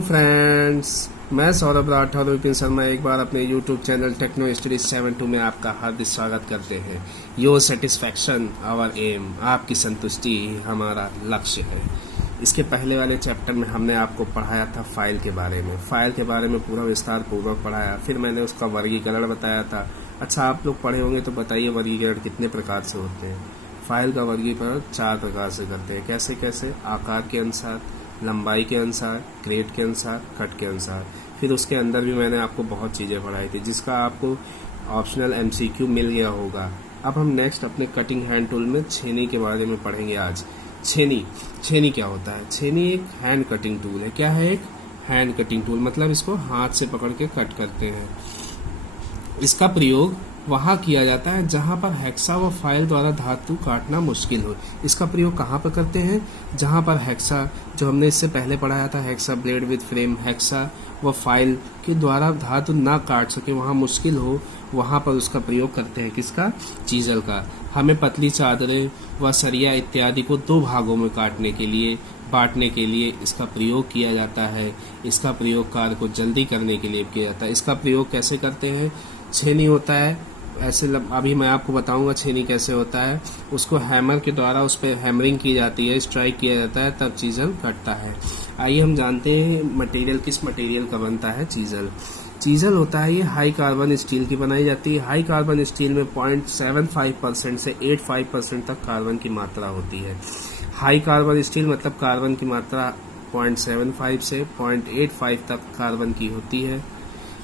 Hello friends, मैं सौरभ राठौर विपिन शर्मा एक बार अपने यूट्यूब चैनल टेक्नो स्टडीज 72 में आपका हार्दिक स्वागत करते हैं। योर सेटिस्फैक्शन आवर एम, आपकी संतुष्टि हमारा लक्ष्य है। इसके पहले वाले चैप्टर में हमने आपको पढ़ाया था फाइल के बारे में पूरा विस्तार पूर्वक पढ़ाया। फिर मैंने उसका वर्गीकरण बताया था। अच्छा, आप लोग पढ़े होंगे तो बताइए वर्गीकरण कितने प्रकार से होते हैं। फाइल का वर्गीकरण 4 प्रकार से करते हैं। कैसे कैसे? आकार के अनुसार, लंबाई के अनुसार, ग्रेड के अनुसार, कट के अनुसार। फिर उसके अंदर भी मैंने आपको बहुत चीज़ें पढ़ाई थी जिसका आपको ऑप्शनल MCQ मिल गया होगा। अब हम नेक्स्ट अपने कटिंग हैंड टूल में छेनी के बारे में पढ़ेंगे आज। छेनी क्या होता है? छेनी एक हैंड कटिंग टूल है। क्या है? एक हैंड कटिंग टूल, मतलब इसको हाथ से पकड़ के कट करते हैं। इसका प्रयोग वहाँ किया जाता है जहाँ पर हेक्सा व फाइल द्वारा धातु काटना मुश्किल हो। इसका प्रयोग कहाँ पर करते हैं? जहाँ पर हेक्सा, जो हमने इससे पहले पढ़ाया था, hexa blade with frame, hexa व फाइल के द्वारा धातु ना काट सके, वहाँ मुश्किल हो, वहाँ पर उसका प्रयोग करते हैं। किसका? चीजल का। हमें पतली चादरें व सरिया इत्यादि को 2 भागों में बांटने के लिए इसका प्रयोग किया जाता है। इसका प्रयोग कार्य को जल्दी करने के लिए किया जाता है। इसका प्रयोग कैसे करते हैं? छेनी होता है ऐसे, अभी मैं आपको बताऊंगा छेनी कैसे होता है। उसको हैमर के द्वारा उस पर हैमरिंग की जाती है, स्ट्राइक किया जाता है, तब चीजल कटता है। आइए हम जानते हैं मटेरियल किस मटेरियल का बनता है। चीजल होता है, ये हाई कार्बन स्टील की बनाई जाती है। हाई कार्बन स्टील में 0.75% से 85% तक कार्बन की मात्रा होती है। हाई कार्बन स्टील मतलब कार्बन की मात्रा 0.75 से 0.85 तक कार्बन की होती है।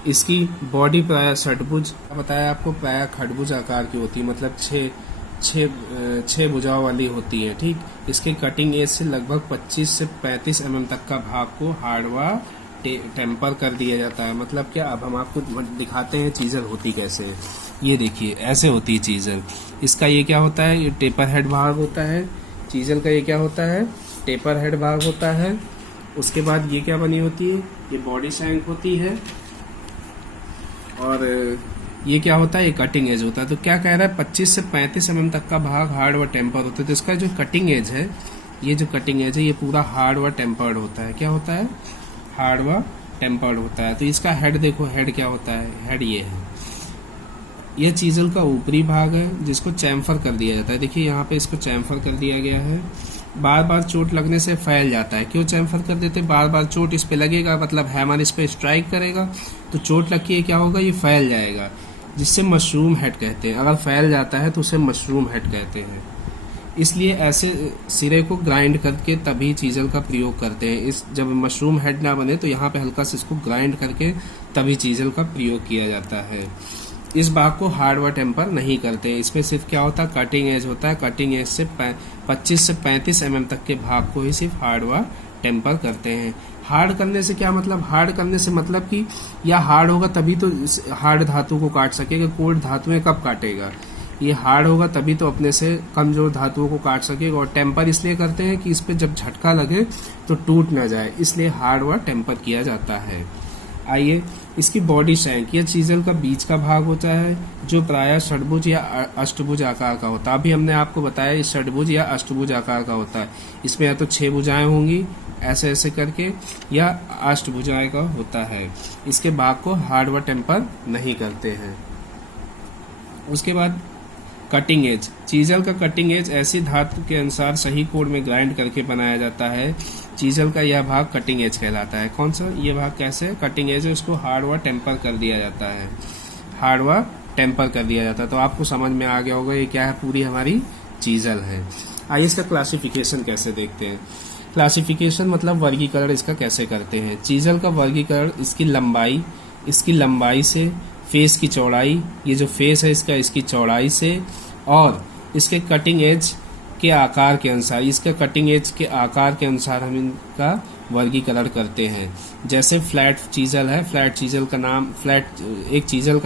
इसकी बॉडी प्रायः षटभुज, बताया आपको, प्रायः खडभुज आकार की होती है, मतलब छह भुजाओं वाली होती है। ठीक, इसके कटिंग एज से लगभग 25 से 35 mm तक का भाग को हार्डवा टेम्पर कर दिया जाता है। मतलब क्या? अब हम आपको दिखाते हैं चीजल होती कैसे है। ये देखिए, ऐसे होती है चीजल। इसका ये क्या होता है? ये टेपर हेड भाग होता है। चीजल का ये क्या होता है? टेपर हेड भाग होता है। उसके बाद ये क्या बनी होती है? ये बॉडी शैंक होती है। और ये क्या होता है? ये कटिंग एज होता है। तो क्या कह रहा है? 25 से 35 mm तक का भाग हार्ड व टेम्पर होता है। तो इसका जो कटिंग एज है, ये पूरा हार्ड व टेम्पर्ड होता है। क्या होता है? हार्ड व टेम्पर्ड होता है। तो इसका हेड देखो, हेड क्या होता है? हेड ये है। यह चीजल का ऊपरी भाग है जिसको चैम्फर कर दिया जाता है। देखिए यहाँ पे इसको चैम्फर कर दिया गया है। बार बार चोट लगने से फैल जाता है। क्यों चैम्फर कर देते? बार बार चोट इस पे लगेगा, मतलब हैमर इस पे स्ट्राइक करेगा तो चोट लग के क्या होगा? ये फैल जाएगा, जिससे मशरूम हेड कहते हैं। अगर फैल जाता है तो उसे मशरूम हेड कहते हैं। इसलिए ऐसे सिरे को ग्राइंड करके तभी चीजल का प्रयोग करते हैं। जब मशरूम हेड ना बने तो यहाँ पे हल्का से इसको ग्राइंड करके तभी चीजल का प्रयोग किया जाता है। इस भाग को हार्ड व टेम्पर नहीं करते। इसमें सिर्फ क्या होता है? कटिंग एज होता है। कटिंग एज से 25 से 35 mm तक के भाग को ही सिर्फ हार्ड व टेम्पर करते हैं। हार्ड करने से क्या मतलब? हार्ड करने से मतलब कि या हार्ड होगा तभी तो हार्ड धातु को काट सकेगा। कोल्ड धातुएं कब काटेगा? ये हार्ड होगा तभी तो अपने से कमजोर धातुओं को काट सकेगा। और टेम्पर इसलिए करते हैं कि इस पे जब झटका लगे तो टूट ना जाए, इसलिए हार्ड व टेम्पर किया जाता है। आइए, इसकी बॉडी शैंक, यह चीजल का बीच का भाग होता है जो प्रायः षटभुज या अष्टभुज आकार का होता है। अभी हमने आपको बताया ये षटभुज या अष्टभुज आकार का होता है। इसमें या तो 6 भुजाएं होंगी ऐसे ऐसे करके, या अष्टभुजाएं का होता है। इसके भाग को हार्ड व टेम्पर नहीं करते हैं। उसके बाद कटिंग एज। चीजल का कटिंग एज ऐसी धातु के अनुसार सही कोण में ग्राइंड करके बनाया जाता है। चीजल का यह भाग कटिंग एज कहलाता है। कौन सा? ये भाग कैसे कटिंग एज है? उसको हार्ड व टेम्पर कर दिया जाता है। हार्ड व टेम्पर कर दिया जाता है। तो आपको समझ में आ गया होगा ये क्या है? पूरी हमारी चीजल है। आइए इसका क्लासिफिकेशन कैसे देखते हैं। क्लासिफिकेशन मतलब वर्गीकरण इसका कैसे करते हैं। चीजल का वर्गीकरण इसकी लंबाई से, फेस की चौड़ाई, ये जो फेस है इसकी चौड़ाई से, और इसके कटिंग एज के आकार के अनुसार, इसके कटिंग एज के आकार के अनुसार हम इनका वर्गीकरण करते हैं। जैसे फ्लैट चीजल है, एक चीजल का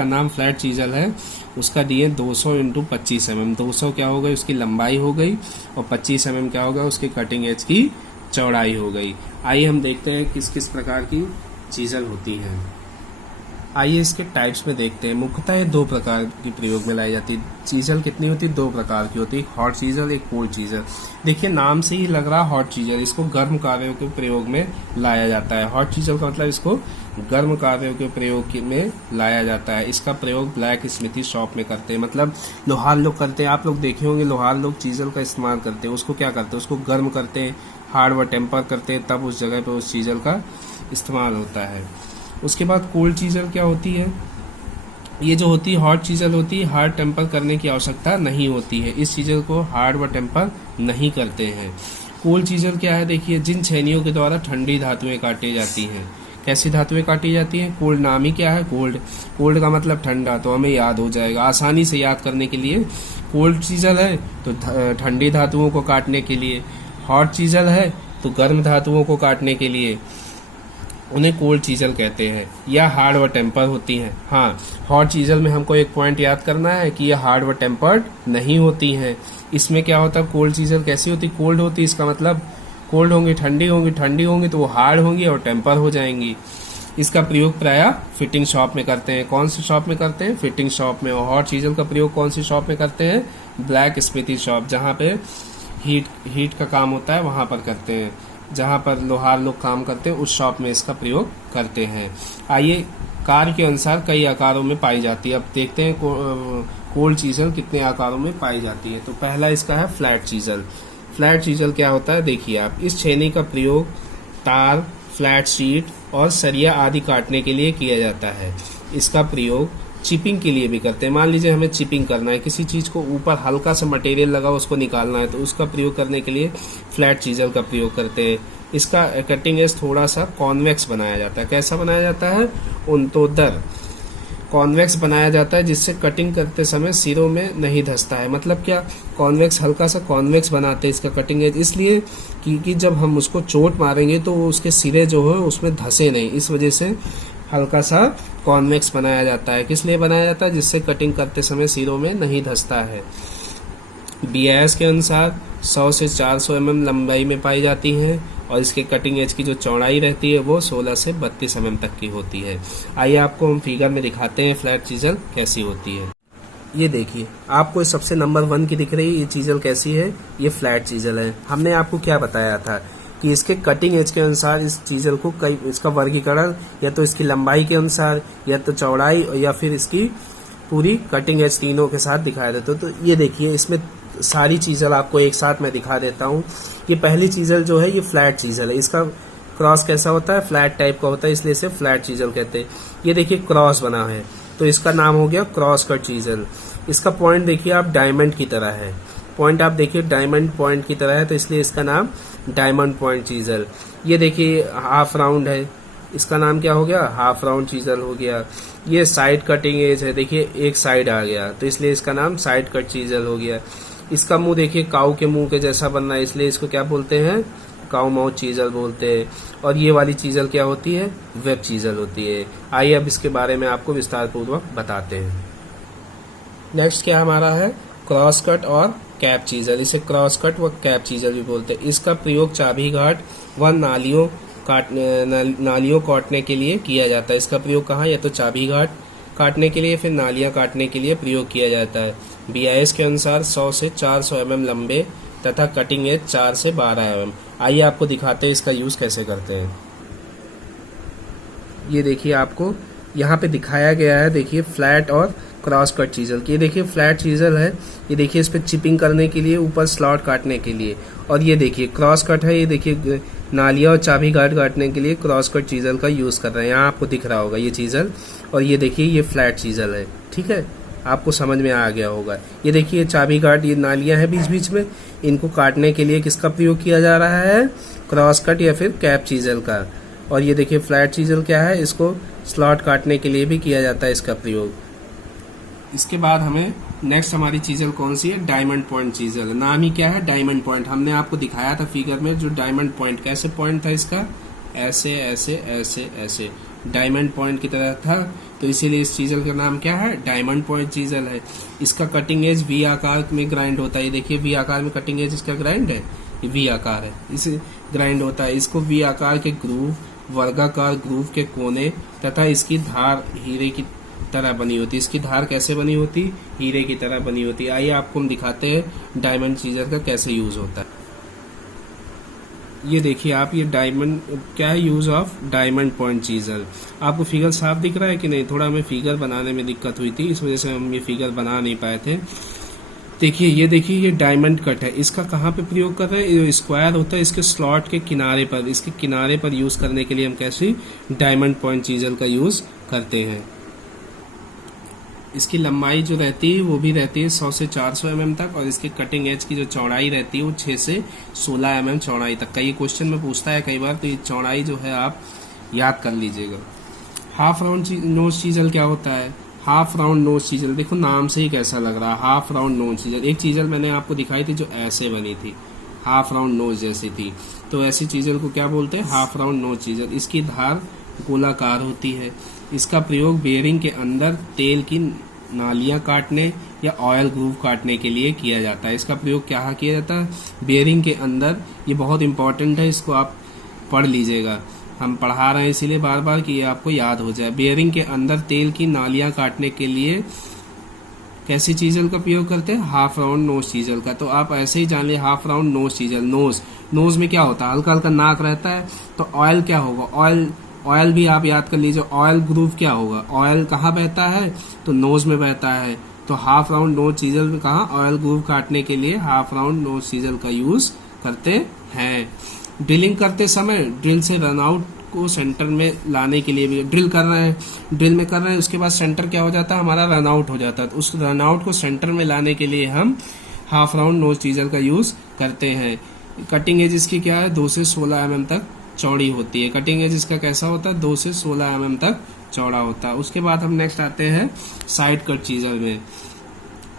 नाम फ्लैट चीजल है, उसका दिए 200 × 25 mm। 200 क्या हो गई? उसकी लंबाई हो गई, और 25 mm क्या होगा? उसकी कटिंग एज की चौड़ाई हो गई। आइए हम देखते हैं किस किस प्रकार की चीजल होती है। आइए इसके टाइप्स में देखते हैं। मुख्यतः ये दो प्रकार की प्रयोग में लाई जाती है। चीजल कितनी होती है? दो प्रकार की होती है, एक हॉट चीजल, एक कोल्ड चीजल। देखिए नाम से ही लग रहा हॉट चीजल, इसको गर्म कार्यों के प्रयोग में लाया जाता है। हॉट चीजल का मतलब इसको गर्म कार्यों के प्रयोग में लाया जाता है। इसका प्रयोग ब्लैक स्मिथी शॉप में करते हैं, मतलब लोहार लोग करते हैं। आप लोग देखे होंगे लोहार लोग चीजल का इस्तेमाल करते हैं। उसको क्या करते हैं? उसको गर्म करते हैं, हार्ड व टेम्पर करते हैं, तब उस जगह पे उस चीजल का इस्तेमाल होता है। उसके बाद कोल्ड चीजल क्या होती है? ये जो होती है हॉट चीजल होती है, हार्ड टेम्पर करने की आवश्यकता नहीं होती है। इस चीजल को हार्ड व टेम्पर नहीं करते हैं। कोल्ड चीजल क्या है? देखिए जिन छेनियों के द्वारा ठंडी धातुएं काटी जाती हैं। कैसी धातुएं काटी जाती हैं? कोल्ड। नाम ही क्या है? गोल्ड। गोल्ड का मतलब ठंडा, तो हमें याद हो जाएगा आसानी से याद करने के लिए। कोल्ड चीजल है तो ठंडी धातुओं को काटने के लिए, हॉट चीजल है तो गर्म धातुओं को काटने के लिए उन्हें कोल्ड चीजल कहते हैं, या हार्ड व टेम्पर होती हैं। हाँ, हॉट चीजल में हमको एक पॉइंट याद करना है कि यह हार्ड व टेम्पर्ड नहीं होती हैं। इसमें क्या होता है? कोल्ड चीजल कैसी होती? कोल्ड होती। इसका मतलब कोल्ड होंगी, ठंडी होंगी, ठंडी होंगी तो वो हार्ड होंगी और टेम्पर हो जाएंगी। इसका प्रयोग प्रायः फिटिंग शॉप में करते हैं। कौन सी शॉप में करते हैं? फिटिंग शॉप में। और हॉट चीजल का प्रयोग कौन सी शॉप में करते हैं? ब्लैक स्मिथी शॉप, जहाँ पे हीट का काम होता है वहां पर करते हैं। जहां पर लोहार लोग काम करते हैं उस शॉप में इसका प्रयोग करते हैं। आइए, कार के अनुसार कई आकारों में पाई जाती है। अब देखते हैं कोल्ड चीजल कितने आकारों में पाई जाती है। तो पहला इसका है फ्लैट चीजल। फ्लैट चीजल क्या होता है? देखिए आप, इस छेनी का प्रयोग तार, फ्लैट शीट और सरिया आदि काटने के लिए किया जाता है। इसका प्रयोग चिपिंग के लिए भी करते हैं। मान लीजिए हमें चिपिंग करना है, किसी चीज को ऊपर हल्का सा मटेरियल लगा उसको निकालना है, तो उसका प्रयोग करने के लिए फ्लैट चीजल का प्रयोग करते हैं। इसका कटिंग एज थोड़ा सा कॉन्वेक्स बनाया जाता है। कैसा बनाया जाता है? उन्तोदर कॉन्वेक्स बनाया जाता है, जिससे कटिंग करते समय सिरों में नहीं धंसता है। मतलब क्या? कॉन्वेक्स, हल्का सा कॉन्वेक्स बनाते हैं इसका कटिंग एज, इसलिए कि जब हम उसको चोट मारेंगे तो उसके सिरे जो है उसमें धंसे नहीं। इस वजह से हल्का सा कॉन्वेक्स बनाया जाता है। किस लिए बनाया जाता है? जिससे कटिंग करते समय सिरों में नहीं धंसता है। BIS के अनुसार 100 से 400 mm लंबाई में पाई जाती हैं और इसके कटिंग एज की जो चौड़ाई रहती है वो 16 से 32 mm तक की होती है। आइए आपको हम फिगर में दिखाते हैं फ्लैट चीजल कैसी होती है। ये देखिए, आपको सबसे नंबर 1 की दिख रही है ये चीजल कैसी है? ये फ्लैट चीजल है। हमने आपको क्या बताया था कि इसके कटिंग एज के अनुसार इस चीजल को इसका वर्गीकरण या तो इसकी लंबाई के अनुसार, या तो चौड़ाई, या फिर इसकी पूरी कटिंग एज, तीनों के साथ दिखाया देता है। तो ये देखिए, इसमें सारी चीजल आपको एक साथ मैं दिखा देता हूँ। ये पहली चीजल जो है ये फ्लैट चीजल है। इसका क्रॉस कैसा होता है? फ्लैट टाइप का होता है, इसलिए इसे फ्लैट चीजल कहते हैं। ये देखिए क्रॉस बना है तो इसका नाम हो गया क्रॉस कट चीजल। इसका पॉइंट देखिए आप, डायमंड की तरह है। पॉइंट आप देखिए डायमंड पॉइंट की तरह है, तो इसलिए इसका नाम डायमंड पॉइंट चीजल। ये देखिए हाफ राउंड है, इसका नाम क्या हो गया? हाफ राउंड चीजल हो गया। ये साइड कटिंग एज है, देखिए एक साइड आ गया तो इसलिए इसका नाम साइड कट चीजल हो गया। इसका मुंह देखिए काऊ के मुंह के जैसा बन रहा है, इसलिए इसको क्या बोलते हैं? काऊ माउथ चीजल बोलते हैं। और ये वाली चीजल क्या होती है? वेब चीजल होती है। आइए अब इसके बारे में आपको विस्तार पूर्वक बताते हैं। नेक्स्ट क्या हमारा है? क्रॉस कट और कैप चीजल। इसे क्रॉस कट व कैप चीजल भी बोलते हैं। इसका प्रयोग चाबी घाट व नालियों काटने के लिए किया जाता है। इसका प्रयोग कहाँ? या तो चाबी घाट काटने के लिए, फिर नालियां काटने के लिए प्रयोग किया जाता है। BIS के अनुसार 100 से 400 mm लंबे तथा कटिंग एज 4 से 12 mm। आइए आपको दिखाते हैं इसका यूज कैसे करते हैं। ये देखिए आपको यहाँ पे दिखाया गया है, देखिए फ्लैट और क्रॉस कट चीजल। ये देखिए फ्लैट चीजल है, ये देखिए इस पे चिपिंग करने के लिए, ऊपर स्लॉट काटने के लिए। और ये देखिए क्रॉस कट है, ये देखिए नालियां और चाबी घाट काटने के लिए क्रॉस कट चीजल का यूज कर रहे हैं। यहाँ आपको दिख रहा होगा ये चीजल, और ये देखिए ये फ्लैट चीजल है। ठीक है, आपको समझ में आ गया होगा। ये देखिए चाबी घाट, ये नालियां हैं बीच बीच में, इनको काटने के लिए किसका प्रयोग किया जा रहा है? क्रॉस कट या फिर कैप चीजल का। और ये देखिए फ्लैट चीजल क्या है? इसको स्लॉट काटने के लिए भी किया जाता है इसका प्रयोग। इसके बाद हमें नेक्स्ट हमारी चीजल कौन सी है? Diamond point chisel. नाम ही क्या है? Diamond point. हमने आपको दिखाया था फिगर में जो डायमंड पॉइंट, कैसे पॉइंट था इसका? ऐसे ऐसे ऐसे ऐसे डायमंड पॉइंट की तरह था, तो इसीलिए इस चीजल का नाम क्या है? डायमंड पॉइंट चीजल है। इसका कटिंग एज V आकार में ग्राइंड होता है। देखिए V आकार में कटिंग एज इसका ग्राइंड है, V आकार है, इसे ग्राइंड होता है। इसको V आकार के ग्रूव वर्गाकार ग्रूव के कोने तथा इसकी धार हीरे की तरह बनी होती। इसकी धार कैसे बनी होती? हीरे की तरह बनी होती। आइए आपको हम दिखाते हैं डायमंड चीजर का कैसे यूज होता है। ये देखिए आप, ये डायमंड क्या है, यूज ऑफ डायमंड पॉइंट चीजर। आपको फिगर साफ दिख रहा है कि नहीं? थोड़ा हमें फिगर बनाने में दिक्कत हुई थी, इस वजह से हम ये फिगर बना नहीं पाए थे। देखिए ये डायमंड कट है। इसका कहाँ पे प्रयोग कर रहे हैं? ये स्क्वायर होता है इसके स्लॉट के किनारे पर, इसके किनारे पर यूज करने के लिए हम कैसे डायमंड पॉइंट चीजर का यूज करते हैं। इसकी लंबाई जो रहती है वो भी रहती है 100 से 400 mm तक, और इसकी कटिंग एज की जो चौड़ाई रहती है वो 6 से 16 mm चौड़ाई तक का। ये क्वेश्चन में पूछता है कई बार, तो ये चौड़ाई जो है आप याद कर लीजिएगा। हाफ राउंड नोज चीजल क्या होता है? हाफ राउंड नोज चीजल, देखो नाम से ही कैसा लग रहा है, हाफ राउंड नोज चीजल। एक चीजल मैंने आपको दिखाई थी जो ऐसे बनी थी, हाफ राउंड नोज जैसी थी, तो ऐसी चीजल को क्या बोलते हैं? Half round nose chisel. इसकी धार गोलाकार होती है। इसका प्रयोग बेयरिंग के अंदर तेल की नालियां काटने या ऑयल ग्रूव काटने के लिए किया जाता है। इसका प्रयोग क्या किया जाता है? बेयरिंग के अंदर। ये बहुत इंपॉर्टेंट है, इसको आप पढ़ लीजिएगा, हम पढ़ा रहे हैं इसीलिए बार बार कि ये आपको याद हो जाए। बेयरिंग के अंदर तेल की नालियां काटने के लिए कैसी चीजल का प्रयोग करते हैं? हाफ राउंड नोज चीजल का। तो आप ऐसे ही जान लिए, half round nose chisel. Nose में क्या होता है? हल्का हल्का नाक रहता है, तो ऑयल क्या होगा? ऑयल भी आप याद कर लीजिए। ऑयल ग्रूव क्या होगा? ऑयल कहाँ बहता है? तो नोज में बहता है। तो हाफ राउंड नोज चीजल में कहा ऑयल ग्रूव काटने के लिए हाफ राउंड नोज चीजल का यूज करते हैं। ड्रिलिंग करते समय ड्रिल से रनआउट को सेंटर में लाने के लिए भी ड्रिल कर रहे हैं, उसके बाद सेंटर क्या हो जाता है? हमारा रनआउट हो जाता है। तो उस रनआउट को सेंटर में लाने के लिए हम हाफ राउंड नोज चीजल का यूज करते हैं। कटिंग एज इसकी क्या है? 2 से 16 mm तक चौड़ी होती है। कटिंग एज इसका कैसा होता है? 2 से 16 mm तक चौड़ा होता है। उसके बाद हम नेक्स्ट आते हैं साइड कट चीजल में।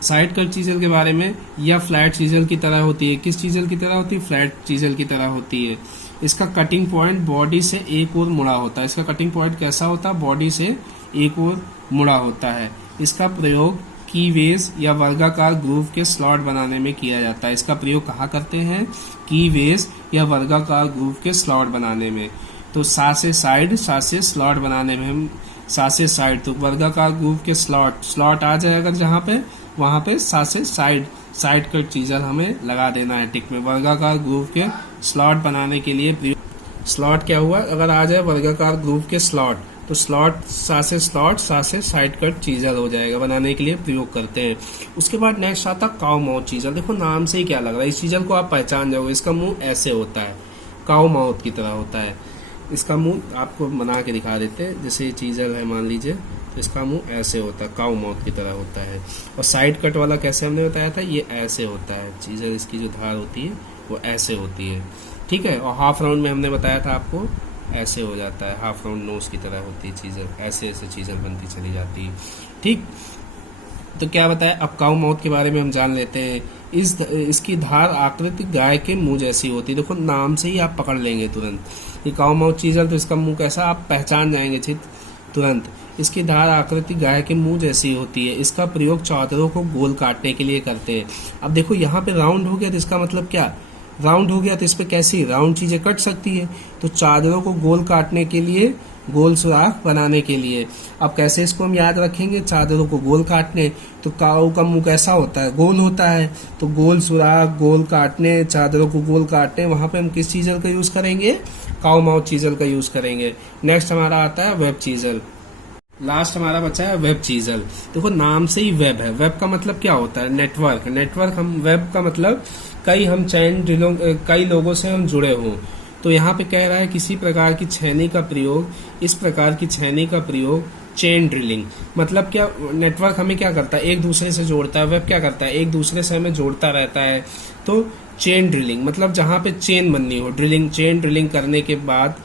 साइड कट चीजल के बारे में, यह फ्लैट चीजल की तरह होती है। किस चीजल की तरह होती है? फ्लैट चीजल की तरह होती है। इसका कटिंग पॉइंट बॉडी से एक ओर मुड़ा होता है। इसका कटिंग पॉइंट कैसा होता है? बॉडी से एक ओर मुड़ा होता है। इसका प्रयोग कीवेज या वर्गाकार ग्रूव के स्लॉट बनाने में किया जाता है। इसका प्रयोग कहाँ करते हैं? कीवेज या वर्गाकार ग्रूव के स्लॉट बनाने में। तो साथ से स्लॉट बनाने में हम तो वर्गाकार ग्रूव के स्लॉट आ जाए अगर जहाँ पे, वहां पे साथ से साइड कट चीजल हमें लगा देना है टिक में। वर्गाकार ग्रूव के स्लॉट बनाने के लिए स्लॉट क्या हुआ? अगर आ जाए वर्गाकार ग्रूव के स्लॉट, तो स्लॉट साथ से साइड कट चीजल हो जाएगा, बनाने के लिए प्रयोग करते हैं। उसके बाद नेक्स्ट आता काउ माउथ चीजल। देखो नाम से ही क्या लग रहा है, इस चीजल को आप पहचान जाओगे। इसका मुंह ऐसे होता है, काउ माउथ की तरह होता है। इसका मुंह आपको बना के दिखा देते हैं। जैसे ये चीजल है मान लीजिए, तो इसका मुंह ऐसे होता है, काउ माउथ की तरह होता है। और साइड कट वाला कैसे हमने बताया था? ये ऐसे होता है। चीजल इसकी जो धार होती है वो ऐसे होती है, ठीक है। और हाफ राउंड में हमने बताया था आपको ऐसे हो जाता है, हाफ राउंड नोज की तरह होती है चीजल, ऐसे चीजल बनती चली जाती है, ठीक। तो क्या बताया? अब काउ माउथ के बारे में हम जान लेते हैं। इसकी धार आकृति गाय के मुंह जैसी होती है। देखो नाम से ही आप पकड़ लेंगे तुरंत ये काउ माउथ चीजल, तो इसका मुंह कैसा आप पहचान जाएंगे तुरंत। इसकी धार आकृति गाय के मुंह जैसी होती है। इसका प्रयोग चादरों को गोल काटने के लिए करते हैं। अब देखो यहाँ पे राउंड हो गया, तो इसका मतलब क्या? राउंड हो गया, तो इस पे कैसी राउंड चीजें कट सकती है। तो चादरों को गोल काटने के लिए, गोल सुराख बनाने के लिए। अब कैसे इसको हम याद रखेंगे? चादरों को गोल काटने, तो काऊ का मुंह कैसा होता है? गोल होता है। तो गोल सुराख, गोल काटने, चादरों को गोल काटने, वहां पे हम किस चीजल का यूज करेंगे? काउ माउथ चीजल का यूज करेंगे। नेक्स्ट हमारा आता है वेब चीजल। लास्ट हमारा बचा है वेब चीजल। देखो नाम से ही वेब है। वेब का मतलब क्या होता है? नेटवर्क। हम वेब का मतलब कई लोगों से हम जुड़े हों। तो यहाँ पे कह रहा है किसी प्रकार की छैनी का प्रयोग, इस प्रकार की छैनी का प्रयोग चेन ड्रिलिंग। मतलब क्या? नेटवर्क हमें क्या करता है? एक दूसरे से जोड़ता है। वेब क्या करता है? एक दूसरे से हमें जोड़ता रहता है। तो चेन ड्रिलिंग मतलब जहाँ पे चेन बननी हो, चेन ड्रिलिंग करने के बाद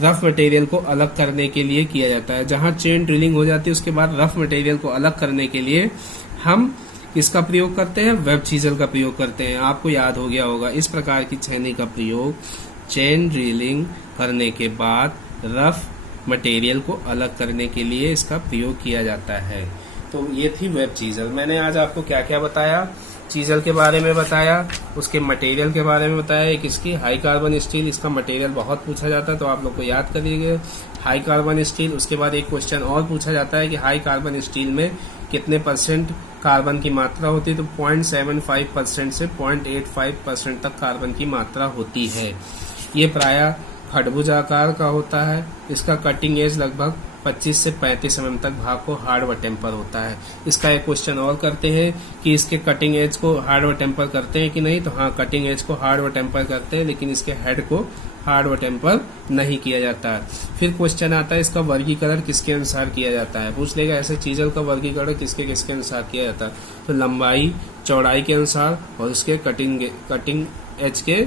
रफ मटेरियल को अलग करने के लिए किया जाता है। जहाँ चेन ड्रिलिंग हो जाती है उसके बाद रफ मटेरियल को अलग करने के लिए हम किसका प्रयोग करते हैं? वेब चीजल का प्रयोग करते हैं। आपको याद हो गया होगा, इस प्रकार की छैनी का प्रयोग चेन ड्रिलिंग करने के बाद रफ मटेरियल को अलग करने के लिए इसका प्रयोग किया जाता है। तो ये थी वेब चीजल। मैंने आज आपको क्या क्या बताया? चीजल के बारे में बताया, उसके मटेरियल के बारे में बताया। एक इसकी हाई कार्बन स्टील, इसका मटेरियल बहुत पूछा जाता है तो आप लोग को याद करिएगा हाई कार्बन स्टील। उसके बाद एक क्वेश्चन और पूछा जाता है कि हाई कार्बन स्टील में कितने % कार्बन की मात्रा होती है, तो 0.75% से 0.85% तक कार्बन की मात्रा होती है। ये प्रायः खडभुजाकार का होता है। इसका कटिंग एज लगभग 25 से 35 mm तक भाग को हार्ड व टेम्पर होता है। इसका एक क्वेश्चन और करते हैं कि इसके कटिंग एज को हार्ड व टेम्पर करते हैं कि नहीं, तो हाँ, कटिंग एज को हार्ड व टेम्पर करते हैं, लेकिन इसके हेड को हार्ड व टेम्पर नहीं किया जाता है। फिर क्वेश्चन आता है इसका वर्गीकरण किसके अनुसार किया जाता है। पूछ लेगा ऐसे चीजल का वर्गीकरण किसके किसके अनुसार किया जाता है, तो लंबाई चौड़ाई के अनुसार और उसके कटिंग एज के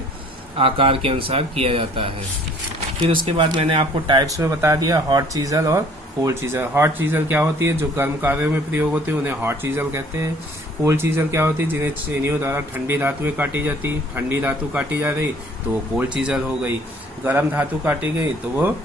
आकार के अनुसार किया जाता है। फिर उसके बाद मैंने आपको टाइप्स में बता दिया हॉट चीजल और कोल्ड चीजल। हॉट चीजल क्या होती है, जो गर्म कार्यों में प्रयोग होती है उन्हें हॉट चीजल कहते हैं। कोल्ड चीजल क्या होती है, जिन्हें चीनियों द्वारा ठंडी धातुएं काटी जाती, ठंडी धातु काटी जा रही तो वो कोल्ड चीजल हो गई, गर्म धातु काटी गई तो वो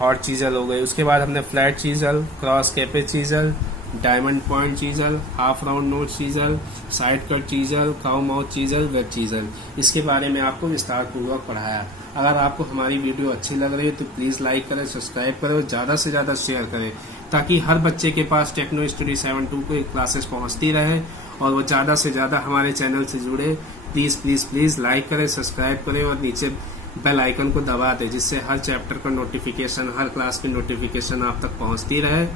हॉट चीजल हो गई। उसके बाद हमने flat chisel, cross cape chisel, diamond point chisel, half round nose chisel, side cut chisel, cow mouth chisel, web chisel, इसके बारे में आपको विस्तार पूर्वक पढ़ाया। अगर आपको हमारी वीडियो अच्छी लग रही है तो प्लीज लाइक करें, सब्सक्राइब करें और ज्यादा से ज्यादा शेयर करें, ताकि हर बच्चे के पास टेक्नो स्टडी 7.2 की क्लासेस पहुंचती रहे और वो ज्यादा से ज्यादा हमारे चैनल से जुड़े। प्लीज प्लीज प्लीज लाइक करें, सब्सक्राइब करें और नीचे बेल आइकन को दबा दें, जिससे हर चैप्टर का नोटिफिकेशन, हर क्लास की नोटिफिकेशन आप तक पहुंचती रहे।